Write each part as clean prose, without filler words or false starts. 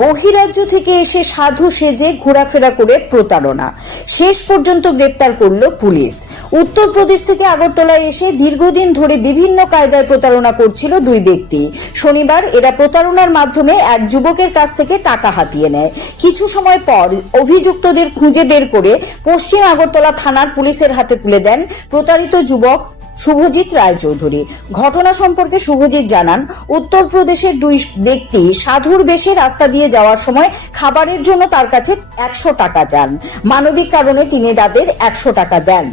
বহিরাজ্য থেকে এসে সাধু সেজে ঘোরাফেরা করে প্রতারণা, শেষ পর্যন্ত গ্রেপ্তার করল পুলিশ। উত্তরপ্রদেশ থেকে আগরতলায় এসে দীর্ঘদিন ধরে বিভিন্ন কায়দায় প্রতারণা করছিল দুই ব্যক্তি। শনিবার এরা প্রতারণার মাধ্যমে এক যুবকের কাছ থেকে টাকা হাতিয়ে নেয়। কিছু সময় পর অভিযুক্তদের খুঁজে বের করে পশ্চিম আগরতলা থানার পুলিশের হাতে তুলে দেন প্রতারিত যুবক শুভজিৎ রায়চৌধুরী। ঘটনা সম্পর্কে শুভজিৎ জানান, উত্তরপ্রদেশের দুই ব্যক্তি সাধুর বেশে রাস্তা দিয়ে যাওয়ার সময় খাবারের জন্য তার কাছে 100 টাকা চান। মানবিক কারণে তিনি তাদের 100 টাকা দেন।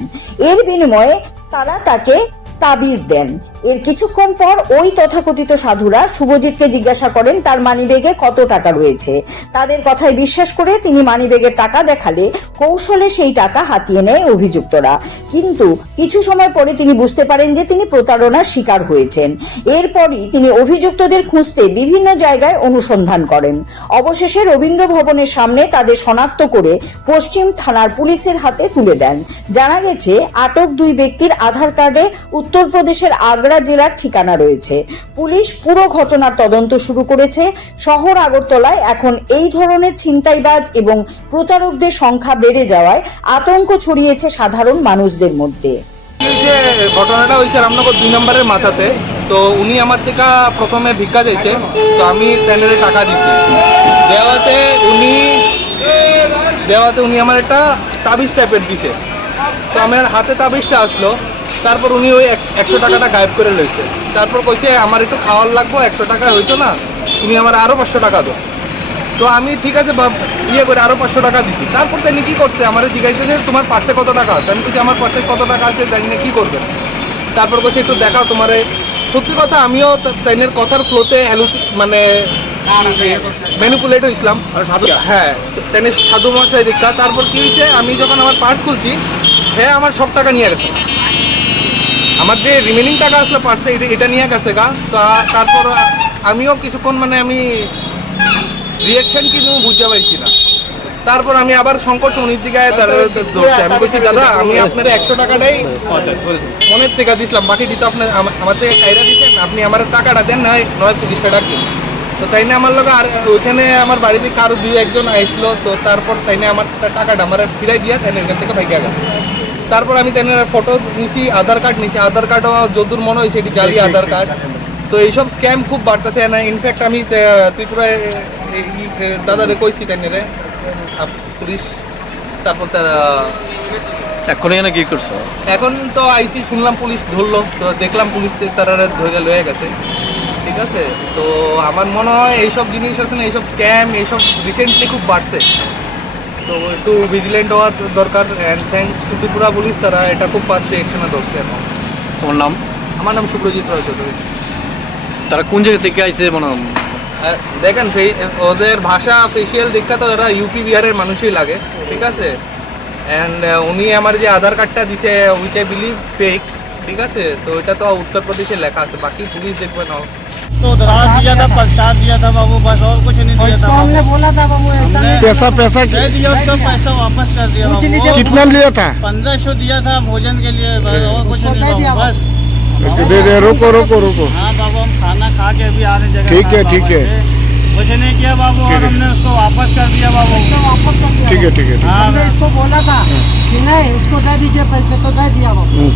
এর বিনিময়ে তারা তাকে তাবিজ দেন। এর কিছুক্ষণ পর ওই তথাকথিত সাধুরা শুভজিৎকে জিজ্ঞাসা করেন তার মানিব্যাগে কত টাকা রয়েছে। তাদের কথায় বিশ্বাস করে তিনি মানিব্যাগের টাকা দেখালে কৌশলে সেই টাকা হাতিয়ে নেয় অভিযুক্তরা। কিন্তু কিছু সময় পরে তিনি বুঝতে পারেন যে তিনি প্রতারণার শিকার হয়েছেন। এরপরই তিনি অভিযুক্তদের খুঁজতে বিভিন্ন জায়গায় অনুসন্ধান করেন। অবশেষে রবীন্দ্র ভবনের সামনে তাদের শনাক্ত করে পশ্চিম থানার পুলিশের হাতে তুলে দেন। জানা গেছে, আটক দুই ব্যক্তির আধার কার্ডে উত্তরপ্রদেশের আগ্রা জেলার ঠিকানা রয়েছে। পুলিশ পুরো ঘটনার তদন্ত শুরু করেছে। শহর আগরতলায় এখন এই ধরনের ছিনতাইবাজ এবং প্রতারকদের সংখ্যা বেড়ে যাওয়ায় আতঙ্ক ছড়িয়েছে সাধারণ মানুষদের মধ্যে। ঘটনাটা হয়েছে রামনগর 2 নম্বরের মাথাতে। তো উনি আমার থেকে প্রথমে ভিক্ষা দিয়েছে, তো আমি ট্রেনের টাকা দিচ্ছি। দেওয়াতে উনি আমার একটা তাবিজ টাইপের দিছে। তো আমার হাতে তাবিজটা আসলো, তারপর উনি ওই 100 টাকাটা গায়েব করে লইছে। তারপর কইছে আমার একটু খাওয়ার লাগবো, 100 টাকা হইতো না, তুমি আমার আরো 500 টাকা দাও। তো আমি ঠিক আছে ইয়ে করে আরো 500 টাকা দিছি। তারপর তিনি কি করছে, আমার জিজ্ঞাসা যে তোমার পার্সে কত টাকা আছে। আমি বলছি আমার পার্সে কত টাকা আছে জানি না, কি করবে। তারপর কইছে একটু দেখাও তোমার। সত্যি কথা, আমিও তাইনের কথার ফ্লোতে মানে ম্যানিপুলেট হয়েছিলাম। হ্যাঁ, তাইনের সাধু মশাই দীক্ষা। তারপর কি হয়েছে, আমি যখন আমার পার্স খুলছি, হ্যাঁ আমার সব টাকা নিয়ে গেছে। আমার যে রিমেনিং টাকা আসলো পার্সে, এটা নিয়ে গেছে গা। তারপর আমিও কিছুক্ষণ আমি রিয়াকশন কিছু বুঝতে পারছি না। তারপর আমি আবার সংকট উনির দিকে ধরছি। আমি বলছি দাদা, আমি আপনার 100 টাকাটাই মনের থেকে দিছিলাম, বাকিটি তো আপনার আমার থেকে খাইরা দিচ্ছেন, আপনি আমার টাকাটা দেন, নয় 30 টাকা দিন। তো তাই না আমার লোক আর ওইখানে আমার বাড়িতে কারো 2-1 আসলো। তো তারপর তাই না আমার টাকাটা আমার ফিরাই দিয়া তাই এখান থেকে ভাইগা গেছে। তারপর আমি তাই ফটো নিছি, আধার কার্ড নিছি। আধার কার্ডও যদুর মনে হয়েছে এটি জালি আধার কার্ড। তো এইসব স্ক্যাম খুব বাড়তেছে না। ইনফ্যাক্ট আমি ত্রিপুরায় দাদারে কইছি তাই রে পুলিশ। তারপর এখন এখানে কি করছো? এখন তো আইসি, শুনলাম পুলিশ ধরলো। তো দেখলাম পুলিশ তারা ধরে লয়ে গেছে। ঠিক আছে, তো আমার মনে হয় এইসব জিনিস আছে না, এইসব স্ক্যাম এইসব রিসেন্টলি খুব বাড়ছে। তো একটু ভিজিলেন্ট হওয়ার দরকার। And thanks to Tripura police, তারা এটা খুব ফাস্ট রিঅ্যাকশনে ধরছে। তোমার নাম? আমার নাম শুভজিৎ রায়চৌধুরী। তারা কোন জায়গা থেকে আইছে মনে হয়? দেখেন ওদের ভাষা ফেসিয়াল দেখা তো ওরা ইউপি বিহারের মানুষই লাগে। ঠিক আছে, অ্যান্ড উনি আমার যে আধার কার্ডটা দিছে উইচ আই বিলিভ ফেক। ঠিক আছে, তো এটা তো উত্তরপ্রদেশে লেখা আছে, বাকি পুলিশ দেখবে না। तो उधार दिया था, प्रसाद दिया था बाबू, बस और कुछ नहीं दिया था। हमने बोला था बाबू, पैसा दे दिया, उसका पैसा वापस कर दिया बाबू। कितना लिया था? 1500 दिया था भोजन के लिए, बस और कुछ नहीं बाबू, बस। दे रुको रुको रुको। हाँ बाबू, हम खाना खा के अभी आ रहे जगह। ठीक है ठीक है, कुछ नहीं किया बाबू, और हमने उसको वापस कर दिया बाबू। ठीक है ठीक है। हाँ, इसको बोला था कि नहीं उसको दे दीजिए पैसे, तो दे दिया बाबू।